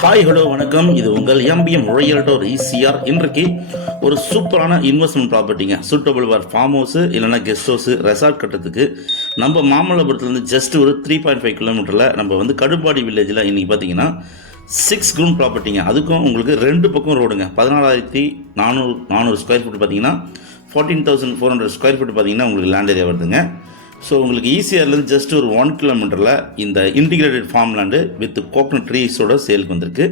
Hi hello வணக்கம். இது உங்கள் எம்பிஎம் ரியல்டோர் ஈசிஆர். இன்றைக்கு ஒரு சூப்பரான இன்வெஸ்ட்மெண்ட் ப்ராப்பர்ட்டிங்க, சூட்டபிள் ஃபார் ஃபார்ம் ஹவுஸு இல்லைனா கெஸ்ட் ஹவுஸு ரெசார்ட் கட்டுறதுக்கு நம்ம மாமல்லபுரத்துலேருந்து ஜஸ்ட் ஒரு 3.5 கிலோமீட்டரில் நம்ம வந்து கடுப்பாடி வில்லேஜில் இன்றைக்கி பார்த்தீங்கன்னா 6 கிரவுண்ட் ப்ராப்பர்ட்டிங்க. அதுக்கும் உங்களுக்கு ரெண்டு பக்கம் ரோடுங்க. 14,400 ஸ்கொயர் ஃபீட் பார்த்தீங்கன்னா 14,400 ஸ்கொயர் ஃபீட் பார்த்தீங்கன்னா உங்களுக்கு லேண்ட் ஏரியா வருதுங்க. ஸோ உங்களுக்கு ஈசிஆர்லேருந்து ஜஸ்ட் ஒரு 1 கிலோமீட்டரில் இந்த integrated farm land with coconut ட்ரீஸோட சேலுக்கு வந்திருக்கு.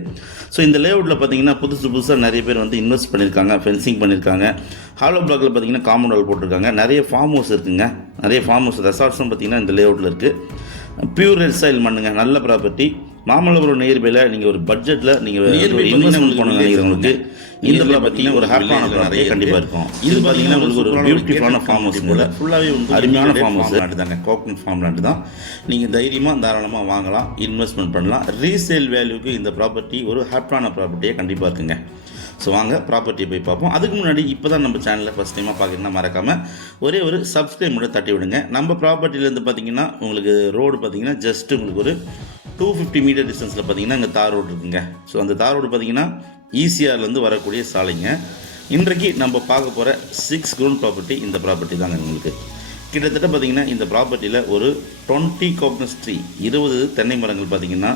ஸோ இந்த லேஅவுட்டில் பார்த்தீங்கன்னா புதுசாக நிறைய பேர் வந்து இன்வெஸ்ட் பண்ணியிருக்காங்க, ஃபென்சிங் பண்ணியிருக்காங்க. ஹாலோ பிளாக்ல பார்த்தீங்கன்னா காம்பவுண்ட் வால் போட்டிருக்காங்க. நிறைய ஃபார்ம் ஹவுஸ் இருக்குங்க, நிறைய ஃபார்ம் ஹவுஸ் ரெசார்ட்ஸும் பார்த்தீங்கன்னா இந்த லேஅவுட்டில் இருக்குது. பியூர் ரெட் சாயில் மண்ணுங்க, நல்ல ப்ராப்பர்ட்டி. மாமல்லபுரம் நியர்பையில் நீங்கள் ஒரு பட்ஜெட்டில் நீங்கள் இன்வெஸ்ட்மெண்ட் பண்ண நினைக்கிறவங்களுக்கு இந்த ப்ராப்பர்ட்டி ஒரு ஹாப்பான ப்ராப்பர்ட்டி கண்டிப்பாக இருக்கும். இது பார்த்தீங்கன்னா உங்களுக்கு ஒரு பியூட்டிஃபுல்லான ஃபார்ம் ஹவுஸ் கூட ஃபுல்லாகவே வந்து அருமையான ஃபார்ம் ஹவுஸ் லேண்டு தாங்க, கோகனட் ஃபார்ம் லேண்டு தான். நீங்கள் தைரியமாக தாராளமாக வாங்கலாம், இன்வெஸ்ட்மெண்ட் பண்ணலாம். ரீசேல் வேல்யூக்கு இந்த ப்ராப்பர்ட்டி ஒரு ஹாப்பான ப்ராப்பர்ட்டியே கண்டிப்பாக இருக்குங்க. ஸோ வாங்க ப்ராப்பர்ட்டியை போய் பார்ப்போம். அதுக்கு முன்னாடி இப்போ தான் நம்ம சேனலில் ஃபஸ்ட் டைமாக பார்க்குறீங்கன்னா மறக்காமல் ஒரே ஒரு சப்ஸ்கிரைப் மட்டும் தட்டி விடுங்க. நம்ம ப்ராப்பர்ட்டிலேருந்து பார்த்தீங்கன்னா உங்களுக்கு ரோடு பார்த்தீங்கன்னா ஜஸ்ட் உங்களுக்கு ஒரு 250 மீட்டர் டிஸ்டன்ஸில் பார்த்தீங்கன்னா இங்கே தார் ரோடு இருக்குங்க. ஸோ அந்த தார் ரோடு பார்த்தீங்கன்னா ஈசிஆர்லேருந்து வரக்கூடிய சாலைங்க. இன்றைக்கு நம்ம பார்க்க போகிற 6 கிரவுண்ட் ப்ராப்பர்ட்டி இந்த ப்ராப்பர்ட்டி தாங்க. உங்களுக்கு கிட்டத்தட்ட பார்த்தீங்கன்னா இந்த ப்ராப்பர்ட்டியில் ஒரு 20 கோகனட் ட்ரீ, 20 தென்னை மரங்கள் பார்த்தீங்கன்னா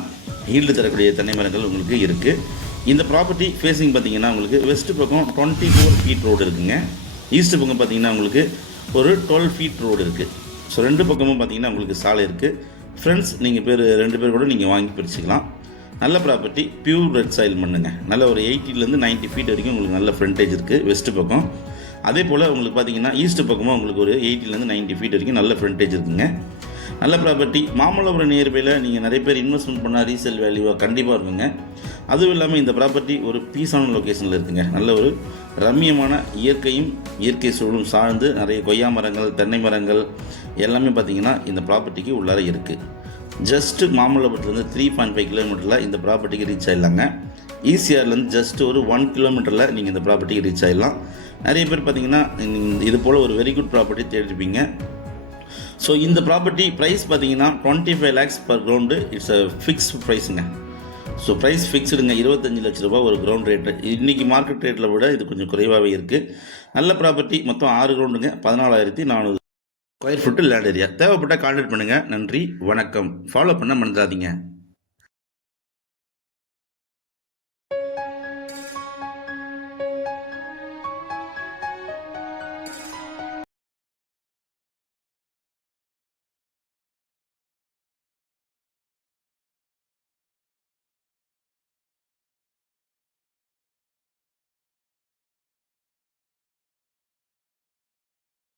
ஈல்டு தரக்கூடிய தென்னை மரங்கள் உங்களுக்கு இருக்குது. இந்த ப்ராப்பர்ட்டி ஃபேஸிங் பார்த்தீங்கன்னா உங்களுக்கு வெஸ்ட் பக்கம் 24 ஃபீட் ரோடு இருக்குங்க. ஈஸ்ட் பக்கம் பார்த்தீங்கன்னா உங்களுக்கு ஒரு 12 ஃபீட் ரோடு இருக்குது. ஸோ ரெண்டு பக்கமும் பார்த்தீங்கன்னா உங்களுக்கு சாலை இருக்குது. ஃப்ரெண்ட்ஸ் நீங்கள் ரெண்டு பேர் கூட நீங்கள் வாங்கி பிரிச்சுக்கலாம். நல்ல ப்ராப்பர்ட்டி, பியூர் ரெட் சாயில் மண்ணுங்க. நல்ல ஒரு 80லேருந்து 90 ஃபீட் வரைக்கும் உங்களுக்கு நல்ல ஃப்ரண்டேஜ் இருக்குது வெஸ்ட் பக்கம். அதே போல் உங்களுக்கு பார்த்தீங்கன்னா ஈஸ்ட் பக்கமும் உங்களுக்கு ஒரு 80லேருந்து 90 ஃபீட் வரைக்கும் நல்ல ஃப்ரண்டேஜ் இருக்குங்க. நல்ல ப்ராப்பர்ட்டி. மாமல்லபுரம் நியர்பையில் நீங்கள் நிறைய பேர் இன்வெஸ்ட்மெண்ட் பண்ணால் ரீசேல் வேல்யூவாக கண்டிப்பாக இருக்குங்க. அதுவும் இல்லாமல் இந்த ப்ராப்பர்ட்டி ஒரு பீஸான லொக்கேஷனில் இருக்குங்க. நல்ல ஒரு ரம்மியமான இயற்கையும் இயற்கை சூழலும் சார்ந்து நிறைய கொய்யா மரங்கள், தென்னை மரங்கள் எல்லாமே பார்த்தீங்கன்னா இந்த ப்ராப்பர்ட்டிக்கு உள்ளார இருக்குது. ஜஸ்ட்டு மாமல்லபுரத்துலேருந்து 3.5 கிலோமீட்டரில் இந்த ப்ராப்பர்ட்டிக்கு ரீச் ஆகிடலாங்க. ஈசிஆர்லேருந்து ஜஸ்ட் ஒரு 1 கிலோமீட்டரில் நீங்கள் இந்த ப்ராப்பர்ட்டிக்கு ரீச் ஆகிடலாம். நிறைய பேர் பார்த்தீங்கன்னா இது போல் ஒரு வெரி குட் ப்ராப்பர்ட்டி தேடிருப்பீங்க. ஸோ இந்த ப்ராப்பர்ட்டி ப்ரைஸ் பார்த்தீங்கன்னா 25 lakhs per ground. It's a fixed ப்ரைஸுங்க. ஸோ ப்ரைஸ் ஃபிக்ஸ்டுங்க, 25 லட்ச ரூபா ஒரு கிரவுண்ட் ரேட்டு. இன்றைக்கி மார்க்கெட் ரேட்டில் விட இது கொஞ்சம் குறைவாகவே இருக்குது. நல்ல ப்ராப்பர்ட்டி. மொத்தம் 6 கிரவுண்டுங்க, 14,400 ஸ்கொயர் ஃபீட்டு லேண்ட் ஏரியா. தேவைப்பட்டால் கான்டாக்ட் பண்ணுங்கள். நன்றி, வணக்கம். ஃபாலோ பண்ண மறந்துடாதீங்க.